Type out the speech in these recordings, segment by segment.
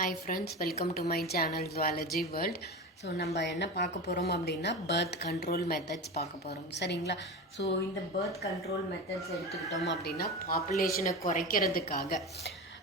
Hi friends, welcome to my channel Zoology World. So நம்ம என்ன பார்க்க போகிறோம் அப்படின்னா பர்த் கண்ட்ரோல் மெத்தட்ஸ் பார்க்க போகிறோம் சரிங்களா. ஸோ இந்த பர்த் கண்ட்ரோல் மெத்தட்ஸ் எடுத்துக்கிட்டோம் அப்படின்னா பாப்புலேஷனை குறைக்கிறதுக்காக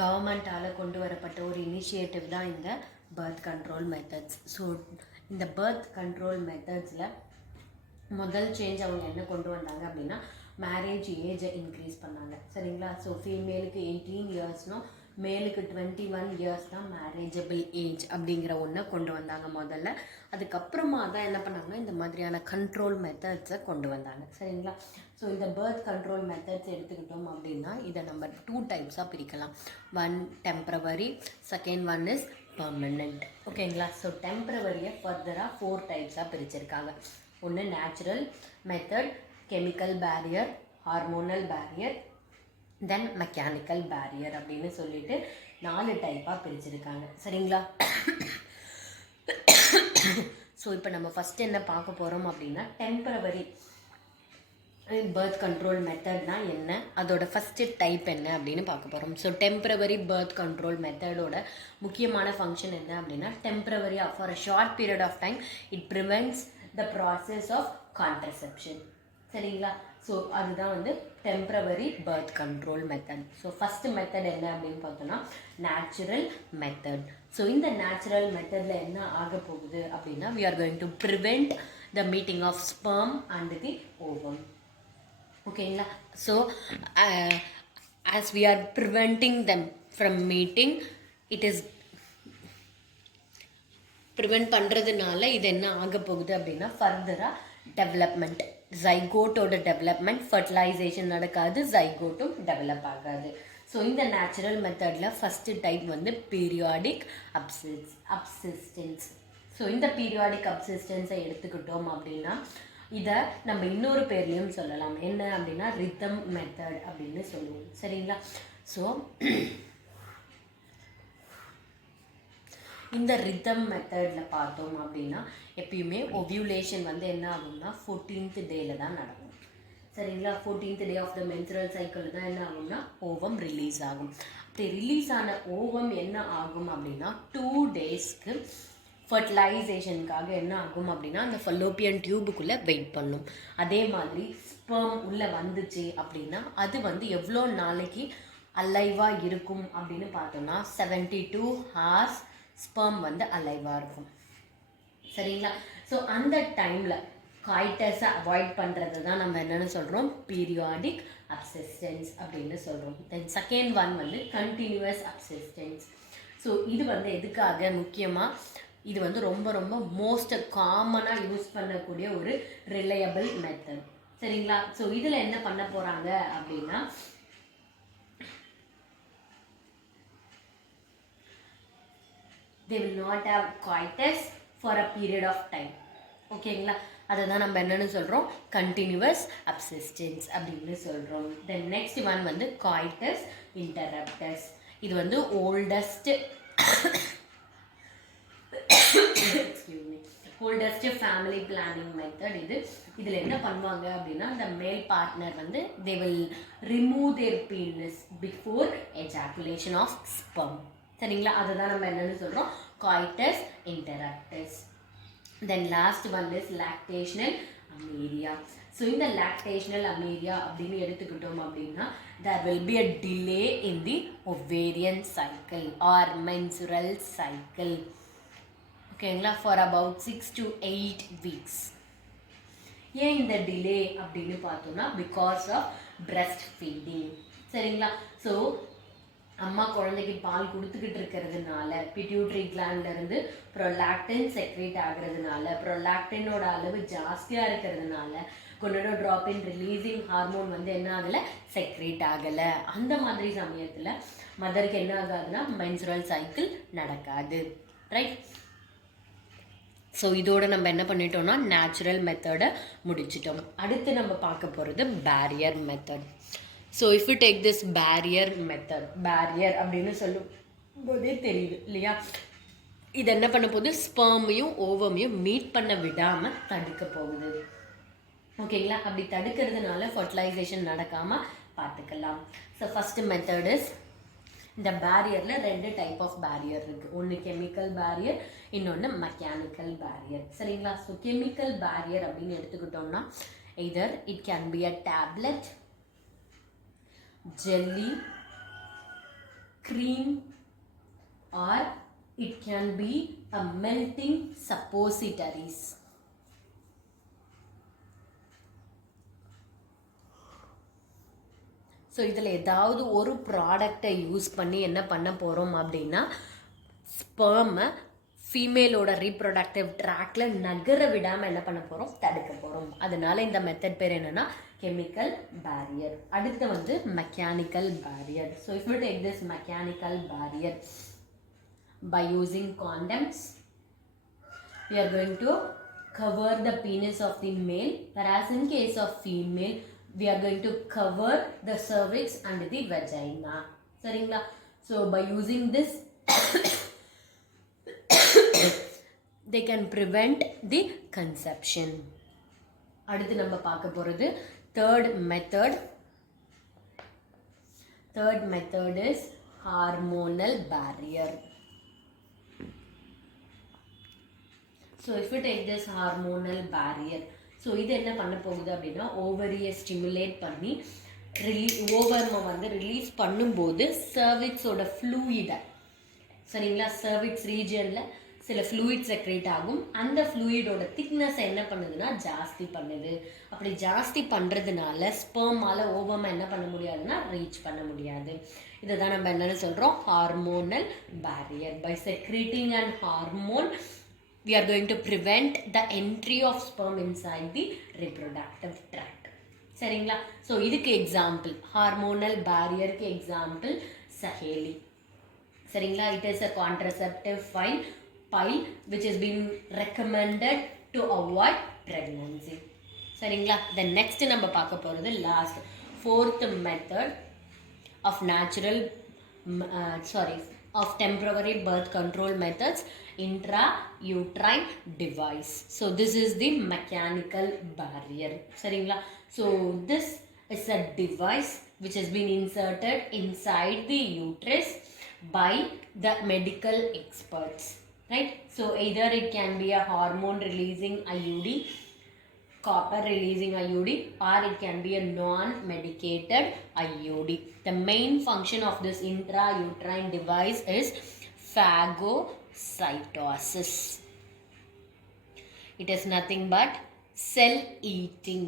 கவர்மெண்ட்டால் கொண்டு வரப்பட்ட ஒரு இனிஷியேட்டிவ் தான் இந்த பர்த் கண்ட்ரோல் மெத்தட்ஸ். ஸோ இந்த பர்த் கண்ட்ரோல் மெத்தட்ஸில் முதல் சேஞ்ச் அவங்க என்ன கொண்டு வந்தாங்க அப்படின்னா மேரேஜ் ஏஜை இன்க்ரீஸ் பண்ணாங்க சரிங்களா. ஸோ ஃபீமேலுக்கு 18 இயர்ஸ்னும் மேலுக்கு 21 இயர்ஸ் தான் மேரேஜபிள் ஏஜ் அப்படிங்கிற ஒன்றை கொண்டு வந்தாங்க முதல்ல. அதுக்கப்புறமா தான் என்ன பண்ணாங்கன்னா இந்த மாதிரியான கண்ட்ரோல் மெத்தட்ஸை கொண்டு வந்தாங்க சரிங்களா. ஸோ இந்த பர்த் கண்ட்ரோல் மெத்தட்ஸ் எடுத்துக்கிட்டோம் அப்படின்னா இதை நம்ம 2 டைப்ஸாக பிரிக்கலாம். One temporary, second one is permanent. ஓகேங்களா. ஸோ டெம்ப்ரவரியை ஃபர்தராக 4 டைப்ஸாக பிரிச்சிருக்காங்க. ஒன்று natural method, chemical barrier, hormonal barrier, then mechanical barrier அப்படின்னு சொல்லிட்டு 4 டைப்பாக பிரிச்சிருக்காங்க சரிங்களா. ஸோ இப்போ நம்ம ஃபஸ்ட்டு என்ன பார்க்க போகிறோம் அப்படின்னா டெம்ப்ரவரி பர்த் கண்ட்ரோல் மெத்தட்னா என்ன, அதோட ஃபஸ்ட்டு டைப் என்ன அப்படின்னு பார்க்க போகிறோம். ஸோ டெம்ப்ரவரி பர்த் கண்ட்ரோல் மெத்தடோட முக்கியமான ஃபங்க்ஷன் என்ன அப்படின்னா டெம்ப்ரவரியாக for a short period of time it prevents the process of contraception சரிங்களா. ஸோ அதுதான் வந்து temporary birth control method. So first method என்ன அப்படின்னு பார்த்தோன்னா நேச்சுரல் மெத்தட். ஸோ இந்த நேச்சுரல் மெத்தடில் என்ன ஆக போகுது அப்படின்னா we are going to prevent the meeting of sperm and the ovum. ஓகேங்களா. So as we are preventing them from meeting, it is prevent பண்ணுறதுனால இது என்ன ஆக போகுது அப்படின்னா ஃபர்தராக டெவலப்மெண்ட், ஜைகோட்டோட டெவலப்மெண்ட், ஃபர்டிலைசேஷன் நடக்காது, ஜைகோட்டும் டெவலப் ஆகாது. ஸோ இந்த நேச்சுரல் மெத்தடில் ஃபஸ்ட்டு டைப் வந்து பீரியாடிக் அப்சிஸ்டன்ஸ். ஸோ இந்த பீரியாடிக் அப்சிஸ்டன்ஸை எடுத்துக்கிட்டோம் அப்படின்னா இதை நம்ம இன்னொரு பேர்லேயும் சொல்லலாம். என்ன அப்படின்னா ரிதம் மெத்தட் அப்படின்னு சொல்லுவோம் சரிங்களா. ஸோ இந்த ரிதம் மெத்தடில் பார்த்தோம் அப்படின்னா எப்பயுமே ஒவ்யூலேஷன் வந்து என்ன ஆகும்னா 14th டேல தான் நடக்கும் சரிங்களா. 14th day of the menstrual cycle தான் என்ன ஆகும்னா ஓவம் ரிலீஸ் ஆகும். அப்படி ரிலீஸ் ஆன ஓவம் என்ன ஆகும் அப்படின்னா 2 டேஸ்க்கு ஃபர்டிலைசேஷனுக்காக என்ன ஆகும் அப்படின்னா அந்த ஃபல்லோப்பியன் டியூபுக்குள்ளே வெயிட் பண்ணும். அதே மாதிரி ஸ்பெர்ம் உள்ளே வந்துச்சு அப்படின்னா அது வந்து எவ்வளோ நாளைக்கு அலைவாக இருக்கும் அப்படின்னு பார்த்தோம்னா 72 hours ஸ்பெர்ம் வந்து அலைவாக இருக்கும் சரிங்களா. ஸோ அந்த டைமில் காய்டஸை அவாய்ட் பண்ணுறது தான் நம்ம என்னென்னு சொல்கிறோம் பீரியாடிக் அப்சிஸ்டன்ஸ் அப்படின்னு சொல்கிறோம். தென் செகண்ட் ஒன் வந்து கண்டினியூவஸ் அப்சிஸ்டன்ஸ். ஸோ இது வந்து எதுக்காக முக்கியமாக இது வந்து ரொம்ப ரொம்ப மோஸ்ட் காமனாக யூஸ் பண்ணக்கூடிய ஒரு ரிலையபிள் மெத்தட் சரிங்களா. ஸோ இதில் என்ன பண்ண போகிறாங்க அப்படின்னா they will not have coitus for a period of time. ஓகேங்களா. அதை தான் நம்ம என்னென்னு சொல்கிறோம் கண்டினியூவஸ் அப்சிஸ்டன்ஸ் அப்படின்னு சொல்கிறோம். தென் நெக்ஸ்ட் ஒன் வந்து coitus interruptus. இது வந்து ஓல்டஸ்ட் ஃபேமிலி பிளானிங் மெத்தட். இதில் என்ன பண்ணுவாங்க அப்படின்னா இந்த மேல் பார்ட்னர் வந்து they will remove their penis before ejaculation of sperm சரிங்களா. அதுதான் நம்ம என்னென்னு சொல்கிறோம் coitus interruptus. Then last one is lactational amenorrhea. So இந்த லாக்டேஷனல் அமீரியா அப்படின்னு எடுத்துக்கிட்டோம் அப்படின்னா there will be a delay in the ovarian cycle or menstrual cycle ஓகேங்களா for about 6 to 8 weeks. ஏன் இந்த டிலே அப்படின்னு பார்த்தோம்னா பிகாஸ் ஆஃப் breast feeding சரிங்களா. ஸோ அம்மா குழந்தைக்கு பால் கொடுத்துக்கிட்டு இருக்கிறதுனால பிட்யூட்ரி கிளாண்ட்லேருந்து ப்ரொலாக்டின் செக்ரேட் ஆகிறதுனால ப்ரொலாக்டினோட அளவு ஜாஸ்தியாக இருக்கிறதுனால கொனோடோட்ரோபின் ரிலீசிங் ஹார்மோன் வந்து என்ன ஆகலை செக்ரேட் ஆகலை. அந்த மாதிரி சமயத்தில் மதருக்கு என்ன ஆகாதுன்னா மென்சுரல் சைக்கிள் நடக்காது ரைட். ஸோ இதோட நம்ம என்ன பண்ணிட்டோம்னா நேச்சுரல் மெத்தடை முடிச்சிட்டோம். அடுத்து நம்ம பார்க்க போகிறது barrier method. So if you take this barrier method, barrier அப்படின்னு சொல்லும் போதே தெரியுது இல்லையா, இது என்ன பண்ண போகுது ஸ்பெர்மையும் ஓவமையும் மீட் பண்ண விடாமல் தடுக்க போகுது ஓகேங்களா. அப்படி தடுக்கிறதுனால ஃபர்டிலைசேஷன் நடக்காமல் பார்த்துக்கலாம். ஸோ ஃபஸ்ட்டு மெத்தட் இஸ் இந்த பேரியரில் 2 டைப் ஆஃப் பேரியர் இருக்குது. ஒன்று கெமிக்கல் பேரியர், இன்னொன்று மெக்கானிக்கல் பேரியர். சரிங்களா? ஸோ கெமிக்கல் பேரியர் அப்படின்னு எடுத்துக்கிட்டோம்னா either it can be a tablet, jelly, cream, or it can be a melting suppositories. So இதில் ஏதாவது ஒரு ப்ராடக்டை யூஸ் பண்ணி என்ன பண்ண போகிறோம் அப்படின்னா ஸ்பெர்மை ஃபீமேலோட ரீப்ரொடக்டிவ் ட்ராக்ல நகர விடாமல் என்ன பண்ண போகிறோம், தடுக்க போகிறோம். அதனால இந்த மெத்தட் பேர் என்னென்னா chemical barrier. அடுத்து வந்து mechanical barrier. So if we take this mechanical barrier by using condoms, we are going to cover the penis of the male, whereas in case of female we are going to cover the cervix and the vagina. சரிங்களா? So by using this they can prevent the conception. அடுத்து நம்ம பார்க்க போகிறது third method is hormonal barrier. So if we take this hormonal barrier, so இது என்ன பண்ண போகுது அப்படின்னா ஓவரியை ஸ்டிமுலேட் பண்ணி ஓவர்மை வந்து ரிலீஸ் பண்ணும்போது சர்விக்ஸோட ஃப்ளூயிடை, சரிங்களா, சர்விக்ஸ் ரீஜனில் சில ஃப்ளூயிட் செக்ரேட் ஆகும். அந்த ஃப்ளூயிடோட திக்னஸை என்ன பண்ணுதுன்னா ஜாஸ்தி பண்ணுது. அப்படி ஜாஸ்தி பண்ணுறதுனால ஸ்பெர்மால் ஓவர்மை என்ன பண்ண முடியாதுன்னா ரீச் பண்ண முடியாது. இதை தான் நம்ம என்னென்னு சொல்கிறோம், hormonal barrier. By secreting and hormone we are going to prevent the entry of sperm inside the reproductive tract. சரிங்களா? ஸோ இதுக்கு எக்ஸாம்பிள், ஹார்மோனல் பேரியருக்கு எக்ஸாம்பிள் சஹேலி. சரிங்களா? It is a contraceptive pile which has been recommended to avoid pregnancy. சரிங்களா? then next நம்ம பார்க்க போகிறது last fourth method of of temporary birth control methods, intrauterine device. So this is the mechanical barrier. சரிங்களா? So this is a device which has been inserted inside the uterus by the medical experts, right? So either it can be a hormone releasing IUD, copper releasing IUD, or it can be a non-medicated IUD. The main function of this intrauterine device is phagocytosis. It is nothing but cell eating,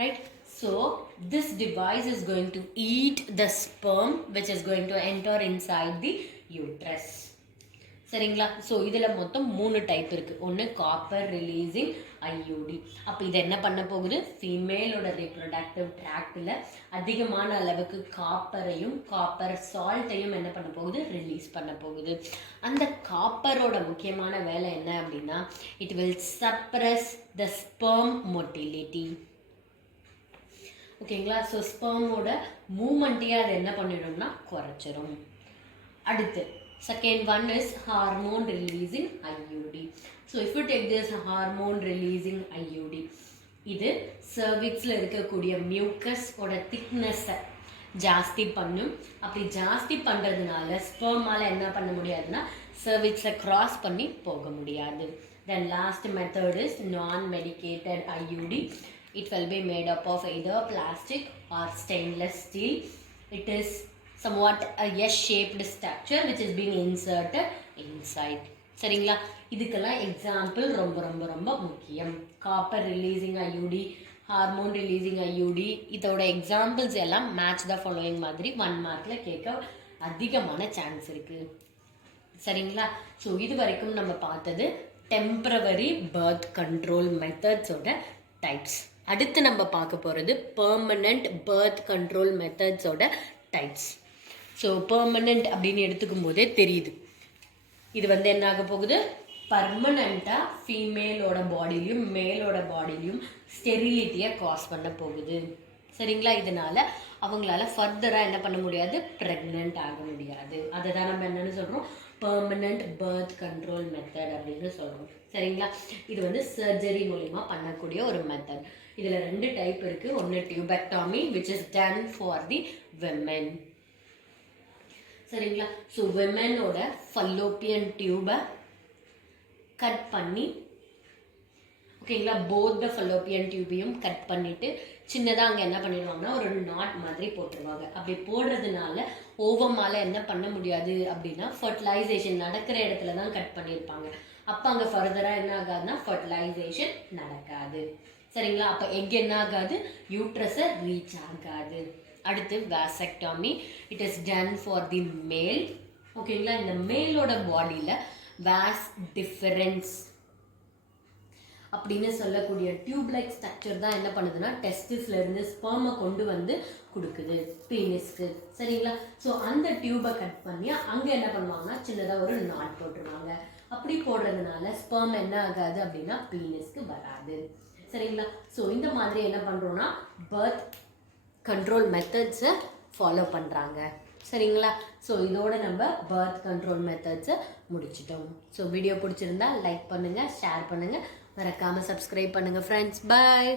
right? So this device is going to eat the sperm which is going to enter inside the uterus. சரிங்களா? So இதில் மொத்தம் 3 type இருக்குது. ஒன்று copper releasing ஐயூடி. அப்போ இது என்ன பண்ண போகுது, ஃபீமேலோட ரீப்ரொடக்டிவ் ட்ராக்டில் அதிகமான அளவுக்கு காப்பரையும் காப்பர் சால்ட்டையும் என்ன பண்ண போகுது, ரிலீஸ் பண்ண போகுது. அந்த காப்பரோட முக்கியமான வேலை என்ன அப்படின்னா it will suppress the sperm motility. ஓகேங்களா? ஸோ ஸ்பெர்மோட மூமெண்ட்டையே அது என்ன பண்ணிடும்னா குறைச்சிரும். அடுத்து second one is hormone releasing IUD. So if you take this hormone releasing IUD, இது cervixல இருக்கக்கூடிய mucus ஓட thickness-ஐ ஜாஸ்தி பண்ணும். அப்படி ஜாஸ்தி பண்ணுறதுனால ஸ்பெர்மால என்ன பண்ண முடியாதுன்னா cervix-ஐ cross பண்ணி போக முடியாது. Then last method is non-medicated IUD. It will be made up of either plastic or stainless steel. It is somewhat a S-shaped structure which is being inserted inside. சரிங்களா? இதுக்கெல்லாம் எக்ஸாம்பிள் ரொம்ப ரொம்ப ரொம்ப முக்கியம். காப்பர் ரிலீசிங் ஐயூடி, ஹார்மோன் ரிலீசிங் ஐயூடி, இதோட examples எல்லாம் match the following மாதிரி 1 மார்க்கில் கேட்க அதிகமான சான்ஸ் இருக்குது. சரிங்களா? ஸோ இது வரைக்கும் நம்ம பார்த்தது டெம்பரவரி பர்த் கண்ட்ரோல் மெத்தட்ஸோட டைப்ஸ். அடுத்து நம்ம பார்க்க போகிறது பெர்மனண்ட் பர்த் கண்ட்ரோல் மெத்தட்ஸோட டைப்ஸ். ஸோ பெர்மனண்ட் அப்படின்னு எடுத்துக்கும் போதே தெரியுது இது வந்து என்ன ஆக போகுது, பர்மனண்ட்டாக ஃபீமேலோட பாடியிலையும் மேலோட பாடியிலையும் ஸ்டெரிலிட்டியை காஸ் பண்ண போகுது. சரிங்களா? இதனால் அவங்களால ஃபர்தராக என்ன பண்ண முடியாது, ப்ரெக்னென்ட் ஆக முடியாது. அதை தான் நம்ம என்னென்னு சொல்கிறோம், பெர்மனண்ட் பர்த் கண்ட்ரோல் மெத்தட் அப்படின்னு சொல்கிறோம். சரிங்களா? இது வந்து சர்ஜரி மூலிமா பண்ணக்கூடிய ஒரு மெத்தட். இதில் 2 டைப் இருக்குது. ஒன்று டியூபெக்டாமி which is done for the women. சரிங்களா? ஸோ விமெனோட ஃபல்லோப்பியன் டியூபை கட் பண்ணி, ஓகேங்களா, போத் த ஃபல்லோப்பியன் டியூபையும் கட் பண்ணிவிட்டு சின்னதாக அங்கே என்ன பண்ணிடுவாங்கன்னா ஒரு நாட் மாதிரி போட்டுருவாங்க. அப்படி போடுறதுனால ஓவமால் என்ன பண்ண முடியாது அப்படின்னா ஃபர்டிலைசேஷன் நடக்கிற இடத்துல தான் கட் பண்ணியிருப்பாங்க. அப்போ அங்கே ஃபர்தராக என்ன ஆகாதுன்னா ஃபர்டிலைசேஷன் நடக்காது. சரிங்களா? அப்போ எக் என்ன ஆகாது, யூட்ரஸை ரீச் ஆகாது. அடுத்து vasectomy, it is done for the male. ஓகேங்களா? இந்த மேலோட பாடியில் வாஸ் டிஃபரன்ஸ் அப்படின்னு சொல்லக்கூடிய டியூப் லைக் ஸ்ட்ரக்சர் தான் என்ன பண்ணுதுன்னா டெஸ்டிஸ்ல இருந்து ஸ்பெர்மை கொண்டு வந்து கொடுக்குது பீனிஸ்க்கு. சரிங்களா? ஸோ அந்த டியூபை கட் பண்ணி அங்கே என்ன பண்ணுவாங்கன்னா சின்னதாக ஒரு நாட் போட்டுருவாங்க. அப்படி போடுறதுனால ஸ்பெர்ம் என்ன ஆகாது அப்படின்னா பீனிஸ்க்கு வராது. சரிங்களா? ஸோ இந்த மாதிரி என்ன பண்ணுறோன்னா பர்த் கண்ட்ரோல் மெத்தட்ஸை ஃபாலோ பண்ணுறாங்க. சரிங்களா? ஸோ இதோட நம்ம பர்த் கண்ட்ரோல் மெத்தட்ஸை முடிச்சிட்டோம். ஸோ வீடியோ பிடிச்சிருந்தா லைக் பண்ணுங்கள், ஷேர் பண்ணுங்கள், மறக்காமல் சப்ஸ்கிரைப் பண்ணுங்கள் ஃப்ரெண்ட்ஸ். பாய்.